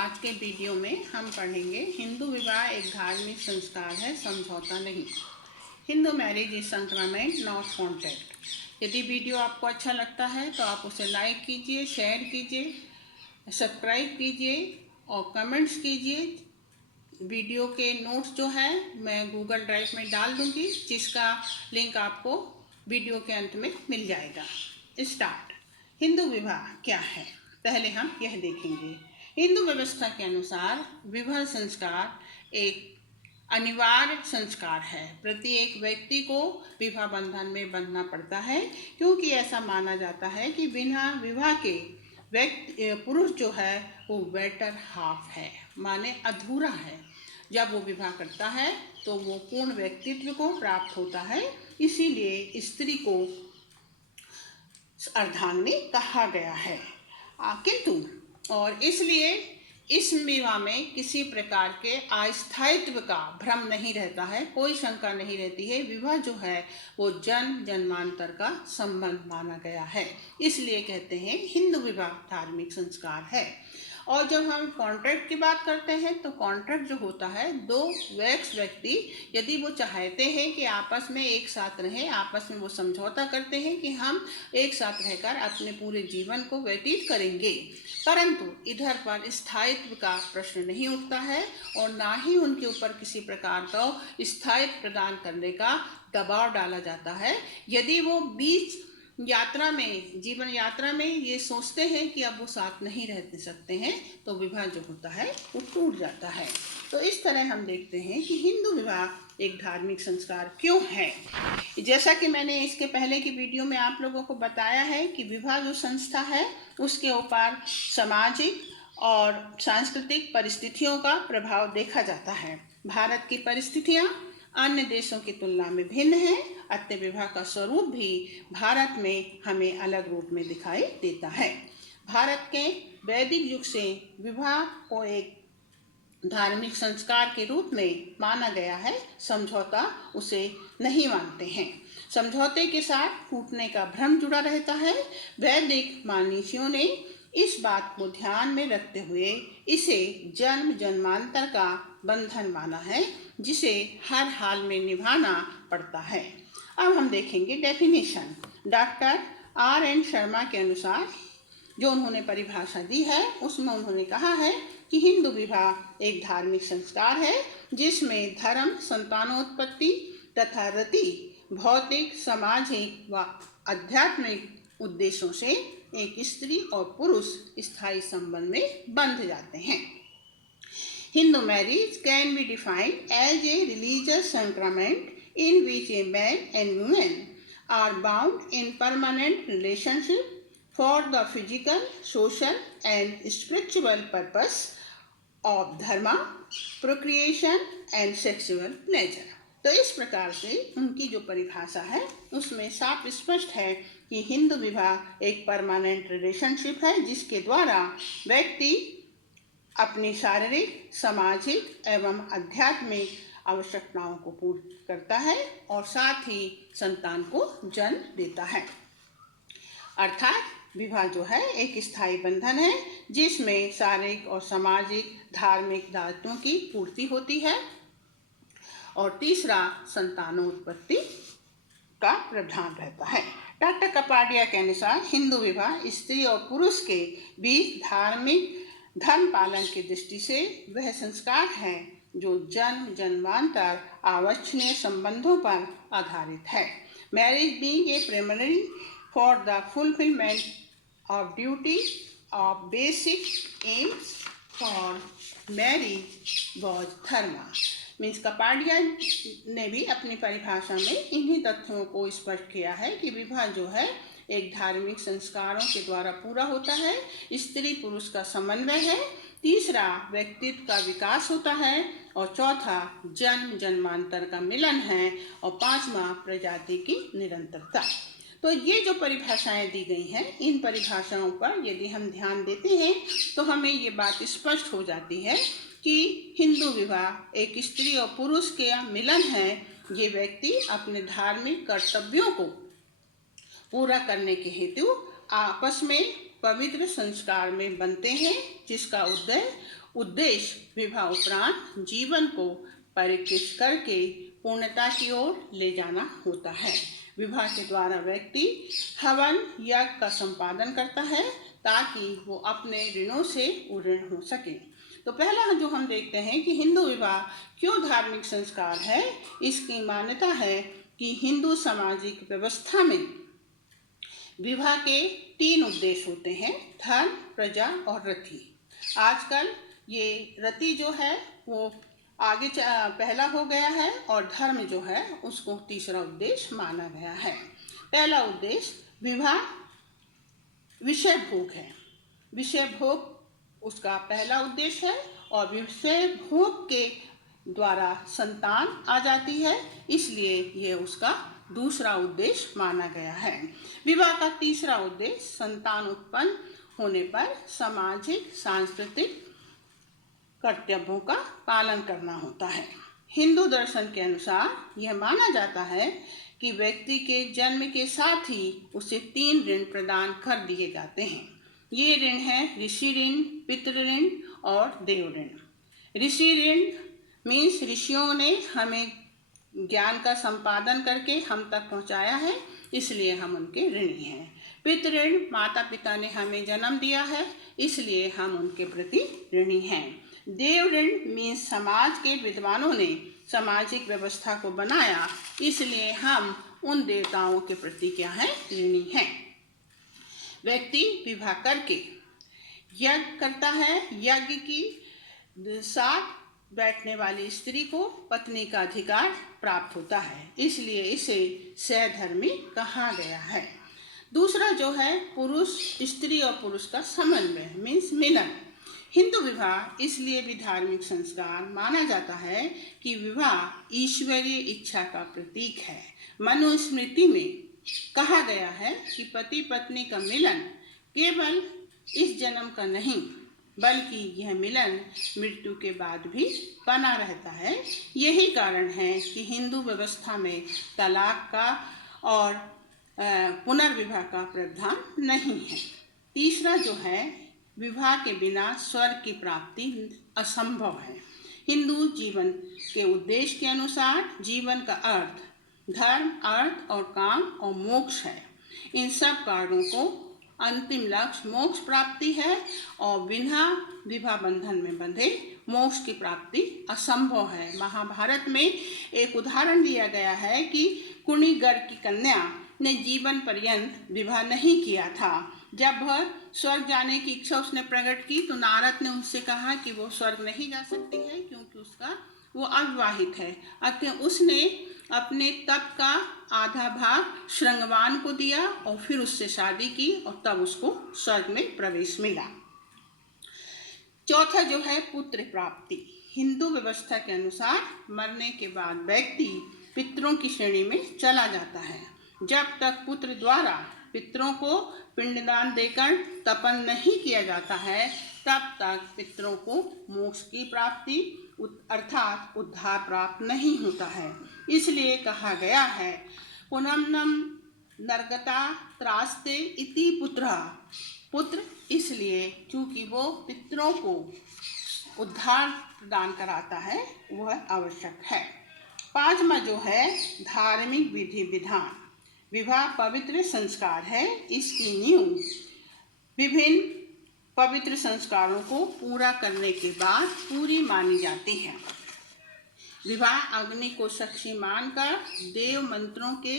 आज के वीडियो में हम पढ़ेंगे हिंदू विवाह एक धार्मिक संस्कार है, समझौता नहीं। Hindu marriage is sacrament not contract. यदि वीडियो आपको अच्छा लगता है तो आप उसे लाइक कीजिए, शेयर कीजिए, सब्सक्राइब कीजिए और कमेंट्स कीजिए। वीडियो के नोट्स जो है मैं गूगल ड्राइव में डाल दूंगी, जिसका लिंक आपको वीडियो के अंत में मिल जाएगा। स्टार्ट। हिंदू विवाह क्या है, पहले हम यह देखेंगे। हिंदू व्यवस्था के अनुसार विवाह संस्कार एक अनिवार्य संस्कार है। प्रत्येक व्यक्ति को विवाह बंधन में बंधना पड़ता है, क्योंकि ऐसा माना जाता है कि बिना विवाह के व्यक्ति पुरुष जो है वो बेटर हाफ है, माने अधूरा है। जब वो विवाह करता है तो वो पूर्ण व्यक्तित्व को प्राप्त होता है। इसीलिए स्त्री को अर्धांगिनी कहा गया है। किंतु और इसलिए इस विवाह में किसी प्रकार के अस्थायित्व का भ्रम नहीं रहता है, कोई शंका नहीं रहती है। विवाह जो है वो जन्म जन्मांतर का संबंध माना गया है, इसलिए कहते हैं हिंदू विवाह धार्मिक संस्कार है। और जब हम कॉन्ट्रैक्ट की बात करते हैं तो कॉन्ट्रैक्ट जो होता है, दो व्यक्ति यदि वो चाहते हैं कि आपस में एक साथ रहें, आपस में वो समझौता करते हैं कि हम एक साथ रहकर अपने पूरे जीवन को व्यतीत करेंगे, परंतु इधर पर स्थायित्व का प्रश्न नहीं उठता है और ना ही उनके ऊपर किसी प्रकार का स्थायित्व प्रदान करने का दबाव डाला जाता है। यदि वो बीच यात्रा में, जीवन यात्रा में ये सोचते हैं कि अब वो साथ नहीं रह सकते हैं, तो विवाह जो होता है वो टूट जाता है। तो इस तरह हम देखते हैं कि हिंदू विवाह एक धार्मिक संस्कार क्यों है। जैसा कि मैंने इसके पहले की वीडियो में आप लोगों को बताया है कि विवाह जो संस्था है उसके ऊपर सामाजिक और सांस्कृतिक परिस्थितियों का प्रभाव देखा जाता है। भारत की परिस्थितियाँ अन्य देशों की तुलना में भिन्न है, अतः विवाह का स्वरूप भी भारत में हमें अलग रूप में दिखाई देता है। भारत के वैदिक युग से विवाह को एक धार्मिक संस्कार के रूप में माना गया है। समझौता उसे नहीं मानते हैं। समझौते के साथ टूटने का भ्रम जुड़ा रहता है। वैदिक मानीषियों ने इस बात को ध्यान में रखते हुए इसे जन्म जन्मांतर का बंधन माना है, जिसे हर हाल में निभाना पड़ता है। अब हम देखेंगे डेफिनेशन। Doctor R.N. शर्मा के अनुसार जो उन्होंने परिभाषा दी है, उसमें उन्होंने कहा है कि हिंदू विवाह एक धार्मिक संस्कार है जिसमें धर्म, संतानोत्पत्ति तथा रति भौतिक, सामाजिक व आध्यात्मिक उद्देश्यों से एक स्त्री और पुरुष स्थायी संबंध में बंध जाते हैं। Hindu marriage can be defined as a religious sacrament in which a man and woman are bound in permanent relationship for the physical, social and spiritual purpose of dharma, procreation and sexual pleasure। तो इस प्रकार से उनकी जो परिभाषा है उसमें साफ स्पष्ट है कि हिंदू विवाह एक परमानेंट रिलेशनशिप है, जिसके द्वारा व्यक्ति अपनी शारीरिक, सामाजिक एवं आध्यात्मिक आवश्यकताओं को पूर्ण करता है और साथ ही संतान को जन्म देता है। अर्थात विवाह जो है एक स्थायी बंधन है जिसमें शारीरिक और सामाजिक धार्मिक दायित्वों की पूर्ति होती है। और तीसरा, संतानोत्पत्ति का प्रावधान रहता है। डॉक्टर कपाडिया के अनुसार हिंदू विवाह स्त्री और पुरुष के बीच धार्मिक धर्म पालन की दृष्टि से वह संस्कार है जो जन्म जन्मांतर अवांछनीय संबंधों पर आधारित है। Marriage being a preliminary for the fulfilment of duty of basic AIIMS for marriage was धर्म। मीन्स कपाडिया ने भी अपनी परिभाषा में इन्हीं तथ्यों को स्पष्ट किया है कि विवाह जो है एक धार्मिक संस्कारों के द्वारा पूरा होता है। स्त्री पुरुष का समन्वय है। तीसरा, व्यक्तित्व का विकास होता है और चौथा, जन्म जन्मांतर का मिलन है और पांचवा, प्रजाति की निरंतरता। तो ये जो परिभाषाएं दी गई हैं, इन परिभाषाओं पर यदि हम ध्यान देते हैं तो हमें ये बात स्पष्ट हो जाती है कि हिंदू विवाह एक स्त्री और पुरुष के मिलन है। ये व्यक्ति अपने धार्मिक कर्तव्यों को पूरा करने के हेतु आपस में पवित्र संस्कार में बनते हैं, जिसका उद्देश्य उद्देश्य विवाह उपरांत जीवन को परिष्कृत करके पूर्णता की ओर ले जाना होता है। विवाह के द्वारा व्यक्ति हवन यज्ञ का संपादन करता है ताकि वो अपने ऋणों से उऋण हो सके। तो पहला जो हम देखते हैं कि हिंदू विवाह क्यों धार्मिक संस्कार है। इसकी मान्यता है कि हिंदू सामाजिक व्यवस्था में विवाह के 3 उद्देश्य होते हैं, धर्म, प्रजा और रति। आजकल ये रति जो है वो आगे पहला हो गया है और धर्म जो है उसको तीसरा उद्देश्य माना गया है। पहला उद्देश्य विवाह विषय भोग है। विषय भोग उसका पहला उद्देश्य है और विषय भोग के द्वारा संतान आ जाती है, इसलिए यह उसका दूसरा उद्देश्य माना गया है। विवाह का तीसरा उद्देश्य संतान उत्पन्न होने पर सामाजिक सांस्कृतिक कर्तव्यों का पालन करना होता है। हिंदू दर्शन के अनुसार यह माना जाता है कि व्यक्ति के जन्म के साथ ही उसे 3 ऋण प्रदान कर दिए जाते हैं। ये ऋण हैं ऋषि ऋण, पितृ ऋण और देव ऋण। ऋषि ऋण मीन्स ऋषियों ने हमें ज्ञान का संपादन करके हम तक पहुंचाया है, इसलिए हम उनके ऋणी हैं। पितृ ऋण माता पिता ने हमें जन्म दिया है, इसलिए हम उनके प्रति ऋणी हैं। देव ऋण मीन्स समाज के विद्वानों ने सामाजिक व्यवस्था को बनाया, इसलिए हम उन देवताओं के प्रति क्या हैं, ऋणी हैं। व्यक्ति विवाह करके यज्ञ करता है। यज्ञ की साथ बैठने वाली स्त्री को पत्नी का अधिकार प्राप्त होता है, इसलिए इसे सहधर्मी कहा गया है। दूसरा जो है पुरुष स्त्री और पुरुष का समन्वय मीन्स मिलन। हिंदू विवाह इसलिए भी धार्मिक संस्कार माना जाता है कि विवाह ईश्वरीय इच्छा का प्रतीक है। मनुस्मृति में कहा गया है कि पति पत्नी का मिलन केवल इस जन्म का नहीं बल्कि यह मिलन मृत्यु के बाद भी बना रहता है। यही कारण है कि हिंदू व्यवस्था में तलाक का और पुनर्विवाह का प्रावधान नहीं है। तीसरा जो है विवाह के बिना स्वर्ग की प्राप्ति असंभव है। हिंदू जीवन के उद्देश्य के अनुसार जीवन का अर्थ धर्म, अर्थ और काम और मोक्ष है। इन सब कार्यों को अंतिम लक्ष्य मोक्ष प्राप्ति है और बिना विवाह बंधन में बंधे मोक्ष की प्राप्ति असंभव है। महाभारत में एक उदाहरण दिया गया है कि कुणिगर की कन्या ने जीवन पर्यंत विवाह नहीं किया था। जब वह स्वर्ग जाने की इच्छा उसने प्रकट की तो नारद ने उससे कहा कि वो स्वर्ग नहीं जा सकती है क्योंकि वो अविवाहित है। अतः उसने अपने तप का आधा भाग श्रृंगवान को दिया और फिर उससे शादी की और तब उसको स्वर्ग में प्रवेश मिला। चौथा जो है पुत्र प्राप्ति। हिंदू व्यवस्था के अनुसार मरने के बाद व्यक्ति पितरों की श्रेणी में चला जाता है। जब तक पुत्र द्वारा पितरों को पिंडदान देकर तपन नहीं किया जाता है तब तक पितरों को मोक्ष की प्राप्ति अर्थात उद्धार प्राप्त नहीं होता है। इसलिए कहा गया है पुनम्नम नरगता त्रास्ते इति पुत्र। पुत्र इसलिए क्योंकि वो पितरों को उद्धार प्रदान कराता है, वह आवश्यक है। 5वां जो है धार्मिक विधि विधान। विवाह पवित्र संस्कार है। इसकी नींव विभिन्न पवित्र संस्कारों को पूरा करने के बाद पूरी मानी जाती है। विवाह अग्नि को साक्षी मानकर देव मंत्रों के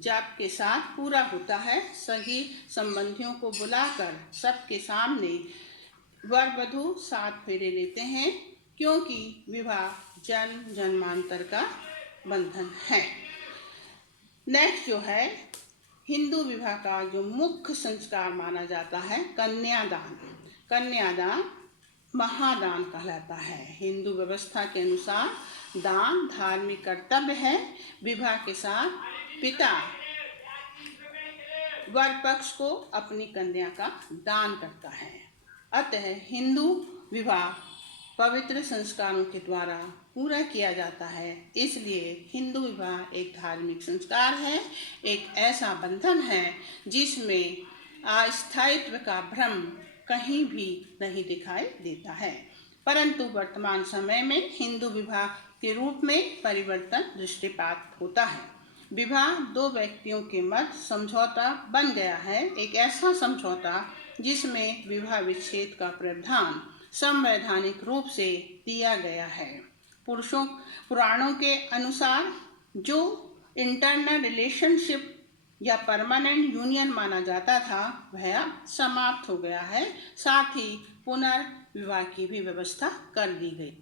जाप के साथ पूरा होता है। सभी संबंधियों को बुलाकर सबके सामने वर वधू 7 फेरे लेते हैं क्योंकि विवाह जन्म जन्मांतर का बंधन है। नेक्स्ट जो है हिंदू विवाह का जो मुख्य संस्कार माना जाता है कन्यादान। कन्यादान महादान कहलाता है। हिंदू व्यवस्था के अनुसार दान धार्मिक कर्तव्य है। विवाह के साथ पिता वर पक्ष को अपनी कन्या का दान करता है। अतः हिंदू विवाह पवित्र संस्कारों के द्वारा पूरा किया जाता है। इसलिए हिंदू विवाह एक धार्मिक संस्कार है, एक ऐसा बंधन है जिसमें अस्थायित्व का भ्रम कहीं भी नहीं दिखाई देता है। परंतु वर्तमान समय में हिंदू विवाह के रूप में परिवर्तन दृष्टिपात होता है। विवाह दो व्यक्तियों के मध्य समझौता बन गया है, एक ऐसा समझौता जिसमें विवाह विच्छेद का प्रावधान संवैधानिक रूप से दिया गया है। पुराणों के अनुसार जो इंटरनल रिलेशनशिप या परमानेंट यूनियन माना जाता था वह अब समाप्त हो गया है। साथ ही पुनर्विवाह की भी व्यवस्था कर दी गई।